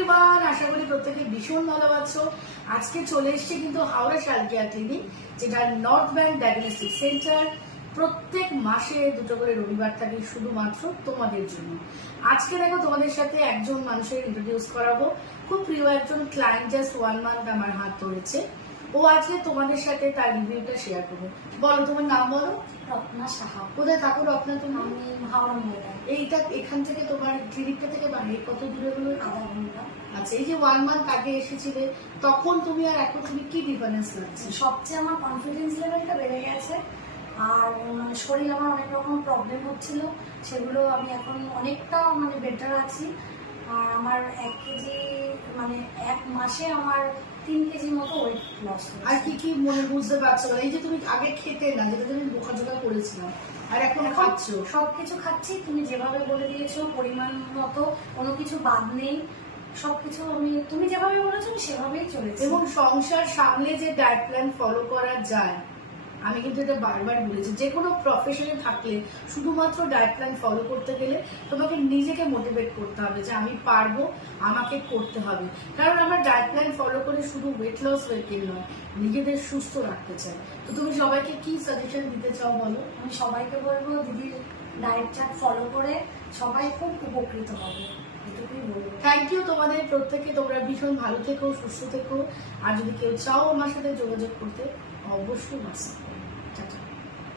Everyone, আশা করি প্রত্যেকে ভীষণ ভালো আছো। আজকে চলে এসেছি কিন্তু হাওড়া শালকিয়া ক্লিনিক, যেটা নর্থ ব্যাংক ডায়াগনস্টিক সেন্টার। প্রত্যেক মাসে দুটো করে রবিবার থাকে শুধুমাত্র তোমাদের জন্য। আজকে দেখো তোমাদের সাথে একজন মানুষের ইন্ট্রোডিউস করাবো। খুব প্রিয় একজন ক্লায়েন্ট, জাস্ট 1 মান্থ আমার হাত ধরেছে। ও আজকে তোমাদের সাথে তার রিভিউটা শেয়ার করবো। বলো, তোমার নাম বলো। রত্না সাহা। কোথায় থাকো রত্না তুমি? আমি হাওড়া ময়দান। এইটা এখান থেকে তোমার ক্লিনিকটা থেকে বাইরে কত দূরে হলো? আধা ঘন্টা। আচ্ছা, এই যে 1 মান্থ আগে এসেছিলে, তখন তুমি আর এখন তুমি কি ডিফারেন্স লাগছে? সবচেয়ে আমার কনফিডেন্স লেভেলটা বেড়ে গেছে, আর মানে শরীর আমার অনেক রকম প্রবলেম হচ্ছিল, সেগুলো আমি এখন অনেকটা মানে বেটার আছি। আর আমার 1 কেজি মানে 1 মাসে আমার 3 কেজি মতো ওয়েট লস হয়েছে। আর কি কি মনে বুঝতে পারছো? এই যে তুমি আগে খেতে না, যেটা তুমি বোকাঝোকা করেছিলাম, আর এখন খাচ্ছ। সবকিছু খাচ্ছি, তুমি যেভাবে বলে দিয়েছো পরিমাণ মতো, কোনো কিছু বাদ নেই। সবকিছু তুমি যেভাবে বলেছো আমি সেভাবেই চলেছি। এবং সংসার সামলে যে ডায়েট প্ল্যান ফলো করা যায়, আমি কিন্তু এটা বারবার বলেছি, যে কোনো প্রফেশনে থাকলে শুধুমাত্র ডায়েট প্ল্যান ফলো করতে গেলে তোমাকে নিজেকে মোটিভেট করতে হবে যে আমি পারবো, আমাকে করতে হবে। কারণ আমরা ডায়েট প্ল্যান ফলো করে শুধু ওয়েট লস ওয়েট গেইন নয়, নিজেদের সুস্থ রাখতে চাই। তো তুমি সবাইকে কি সাজেশন দিতে চাও বলো? আমি সবাইকে বলবো দিদির ডায়েট চার্ট ফলো করে সবাই খুব উপকৃত হবে, এটুকুই বলবো। থ্যাংক ইউ তোমাদের প্রত্যেকে। তোমরা ভীষণ ভালো থেকো, সুস্থ থেকো। আর যদি কেউ চাও আমার সাথে যোগাযোগ করতে, অবশ্যই হোয়াটসঅ্যাপ